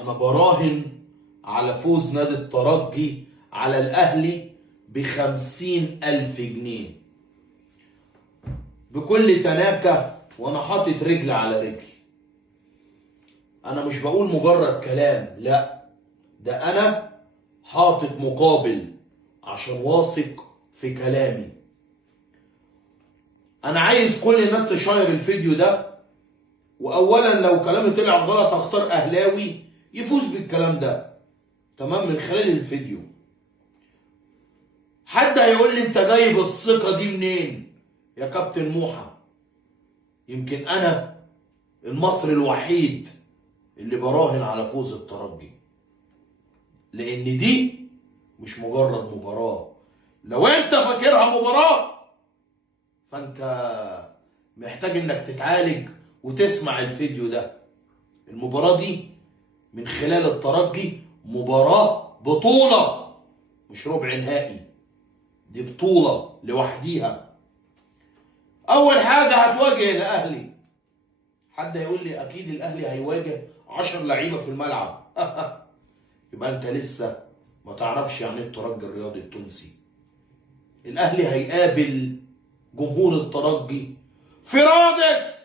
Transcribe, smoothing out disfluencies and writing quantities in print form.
انا براهن على فوز نادي الترجي على الاهلي ب50,000 جنيه بكل تناكة، وانا حاطط رجل على رجل. انا مش بقول مجرد كلام، لا، ده انا حاطط مقابل عشان واثق في كلامي. انا عايز كل الناس تشير الفيديو ده، واولا لو كلامي طلع غلط هختار اهلاوي يفوز بالكلام ده، تمام، من خلال الفيديو. حد هيقول لي انت جايب الثقة دي منين يا كابتن موحى؟ يمكن انا المصري الوحيد اللي براهن على فوز الترجي، لان دي مش مجرد مباراة. لو انت فاكرها مباراة فانت محتاج انك تتعالج وتسمع الفيديو ده. المباراة دي من خلال الترجي مباراة بطولة، مش ربع نهائي، دي بطولة لوحديها. اول حاجة هتواجه الاهلي. حد هيقول لي اكيد الاهلي هيواجه 10 لعيبة في الملعب. يبقى انت لسه ما تعرفش يعني الترجي الرياضي التونسي. الاهلي هيقابل جمهور الترجي في رادس